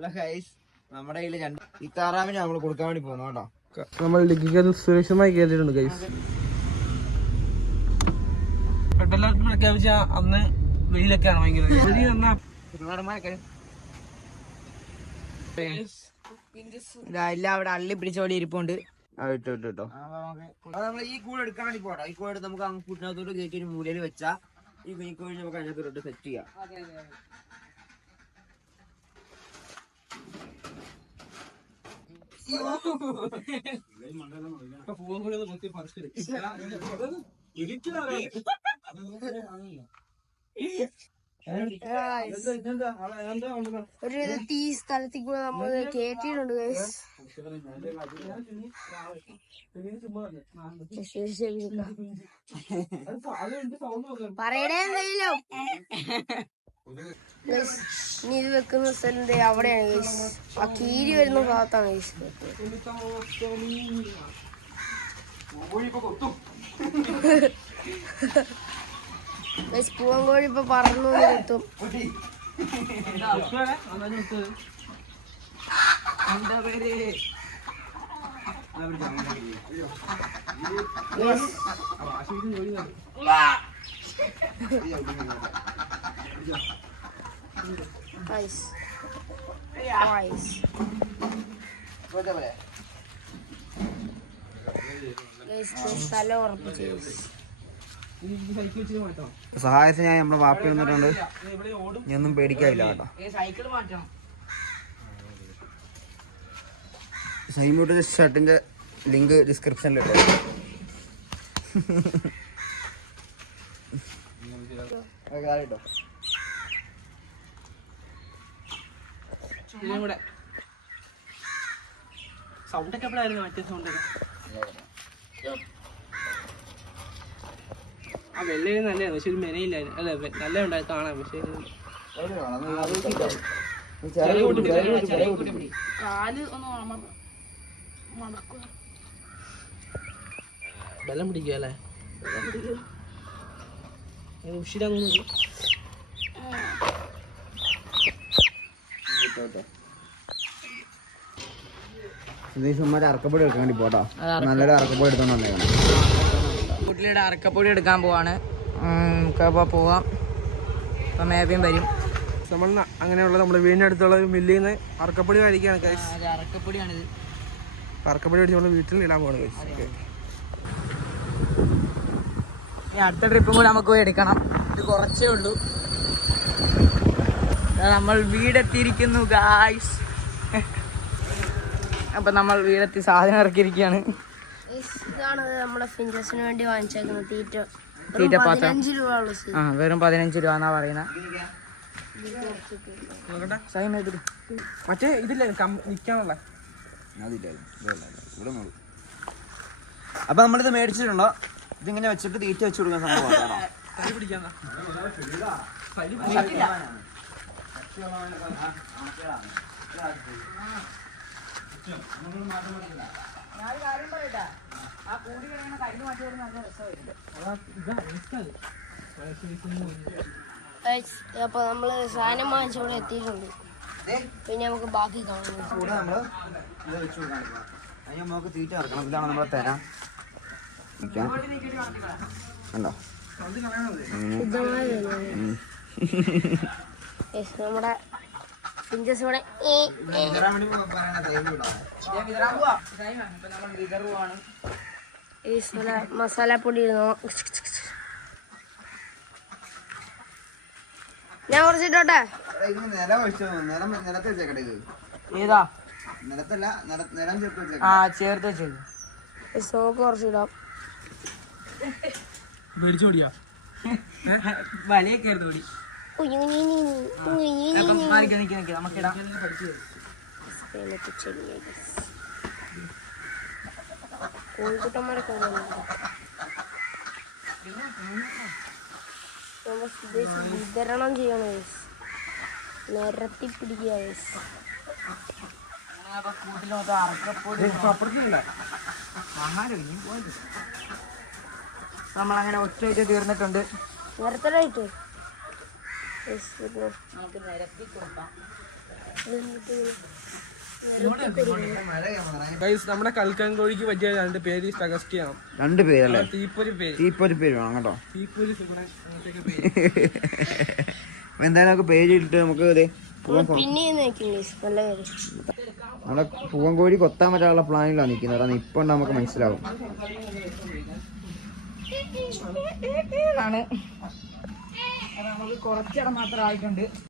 Hello guys നമ്മുടെ കയ്യിൽ രണ്ട് ഈ താറാവിനെ നമ്മൾ കൊടുക്കാൻ വേണ്ടി പോകുന്നു കേട്ടോ. നമ്മൾ ഡിഗ്രിക്ക് അത് സുരക്ഷിതമായി കയറ്റിയിട്ടുണ്ട് ഗൈസ് പെട്ടെല്ലാവർക്കും പ്രഖ്യാപിച്ച അന്ന് വെയിലൊക്കെയാണ് ഭയങ്കര. വെയിൽ എല്ലാം അവിടെ അള്ളി പിടിച്ചോടി ഇരിപ്പുണ്ട്. ഇട്ടോ നമ്മൾ ഈ കൂടെ എടുക്കാൻ വേണ്ടി പോട്ടോ ഈ കൂടെ എടുത്ത് നമുക്ക് അങ്ങ് കൂട്ടിനകത്തോട്ട് കയറ്റി ഒരു മൂലയിൽ വെച്ചാൽ ഈ കുഞ്ഞിക്കോഴി നമുക്ക് അതിനകത്തോട്ട് സെറ്റ് ചെയ്യാം. ഒരു വിധത്തിൽ ഈ കൂടെ നമ്മൾ കേട്ടിട്ടുണ്ട്. പറയണേ Guys, ഇനി ഇത് വെക്കുന്ന സ്ഥലം അവിടെയാണ് ഗൈസ് ആ കീരി വരുന്ന ഭാഗത്താണ് ഗൈസ് ഗൈസ് പൂവൻകോഴി ഇപ്പൊ പറന്നു കിട്ടും ഗൈസ് ഞാൻ സ്ഥലം ഉറപ്പിച്ചു ഗൈസ് ഞാൻ നമ്മുടെ വാപ്പി വന്നിട്ടുണ്ട്. ഇനി ഒന്നും പേടിക്കാനില്ല കേട്ടോ. സൈക്കിൾ മാറ്റണം. സൈമൂട്ടിന്റെ ഷർട്ടിന്റെ ലിങ്ക് ഡിസ്ക്രിപ്ഷനിലിട്ട് കേട്ടോ ഇവിടെ സൗണ്ട് ഒക്കെ എപ്പോഴായിരുന്നു മറ്റേ സൗണ്ട് ഒക്കെ? ആ വെള്ളയിൽ നല്ലതായിരുന്നു. പക്ഷെ ഒരു മെനയില്ലായിരുന്നു. അല്ല നല്ല ഉണ്ടായി കാണാൻ. പക്ഷെ വെള്ളം പിടിക്കുക അല്ലേ? ഉഷിടാൻ തോന്നുന്നു സുധീഷന്മാരെ അറക്കപ്പൊടി എടുക്കാൻ വേണ്ടി പോട്ടോ. നല്ലൊരു അറക്കപ്പൊടി എടുത്തോണ്ട് വന്നേക്കണം. കുട്ടിയുടെ അറക്കപ്പൊടി എടുക്കാൻ പോവാണ്. നമുക്കപ്പോൾ പോവാം. അപ്പം മേബിയും വരും. നമ്മൾ അങ്ങനെയുള്ള നമ്മുടെ വീടിനടുത്തുള്ള അടുത്തുള്ള മില്ലിൽ നിന്ന് അറക്കപ്പൊടി കഴിക്കുകയാണ് കൈസ് അറക്കപ്പൊടിയാണിത് അറക്കപ്പൊടി അടിച്ച് നമ്മൾ വീട്ടിൽ ഇടാൻ പോകണം കൈസ് ഓക്കെ അടുത്ത ട്രിപ്പും കൂടി നമുക്ക് പോയി എടുക്കണം. ഇത് കുറച്ചേ ഉള്ളൂ. നമ്മൾ വീടെത്തിയിരിക്കുന്നു ഗായ്സ് അപ്പം നമ്മൾ വീടെത്തി സാധനം ഇറക്കിയിരിക്കുകയാണ് ഇതാണ് നമ്മുടെ ഫിഞ്ചസിന് വേണ്ടി വാങ്ങിച്ചേക്കുന്നത് തീറ്റ തീറ്റ പാത്രം. പതിനഞ്ച് രൂപ ഉള്ളു ആ വെറും പതിനഞ്ച് രൂപ എന്നാ പറയുന്നത് ചെയ്തിട്ട് മറ്റേ ഇതില്ലേ അപ്പൊ നമ്മളിത് മേടിച്ചിട്ടുണ്ടോ ഇതിങ്ങനെ വെച്ചിട്ട് തീറ്റ വെച്ച് കൊടുക്കാൻ സംഭവം കൈ പിടിക്കാൻ Guys, അപ്പൊ നമ്മൾ സാധനം വാങ്ങിച്ചോടെ എത്തിയിട്ടുണ്ട്. പിന്നെ നമുക്ക് ബാക്കി കാണാം. കൂടെ നമ്മൾ ഇത് വെച്ച് കൊടുക്കാൻ അതിന് നമുക്ക് തീറ്റ ഇറക്കണം. ഇതാണ് നമ്മളെ തരാം നിക്കാം. കണ്ടോ? ശുദ്ധമായ വെള്ളം. ഉം. Guys, നമ്മുടെ ഫിഞ്ചസ് ഇവിടെ. Guys, നല്ല മസാലപ്പൊടി ഇടുന്നു ഞാൻ കുറച്ചിട്ടോട്ടെ? ഏതാ? നിലത്തല്ല നില- ചേർത്ത് ആ ചേർത്ത് Guys, നമുക്ക് കുറച്ചിടാം. മേടിച്ചോടിയാ വലിയ കയറി ഓടി വിതരണം ചെയ്യണം. നിരത്തി പിടിക്കുക നമ്മളങ്ങനെ ഒറ്റയായിട്ട് തീർന്നിട്ടുണ്ട്. നിരത്തലായിട്ട് നമുക്ക് നിരത്തി കൊടുക്കാം. ഗൈസ് നമ്മുടെ കൽക്കൻ കോഴിക്ക് പറ്റിയ രണ്ട് പേര് സജസ്റ്റ് ചെയ്യാം രണ്ട് പേരല്ലേ? തീപ്പൊരി പേര്. തീപ്പൊരു പേര് വേണം കേട്ടോ. തീപ്പൊരി എന്തായാലും നമുക്ക് പേര് ഇട്ടിട്ട് നമുക്ക് നമ്മുടെ പൂവൻ കോഴി കൊത്താൻ പറ്റാനുള്ള പ്ലാനിലാണ് നിൽക്കുന്നത്. കാരണം ഇപ്പൊ നമുക്ക് മനസ്സിലാവും. ആണ്. കുറച്ചിടം മാത്രം ആയിട്ടുണ്ട്.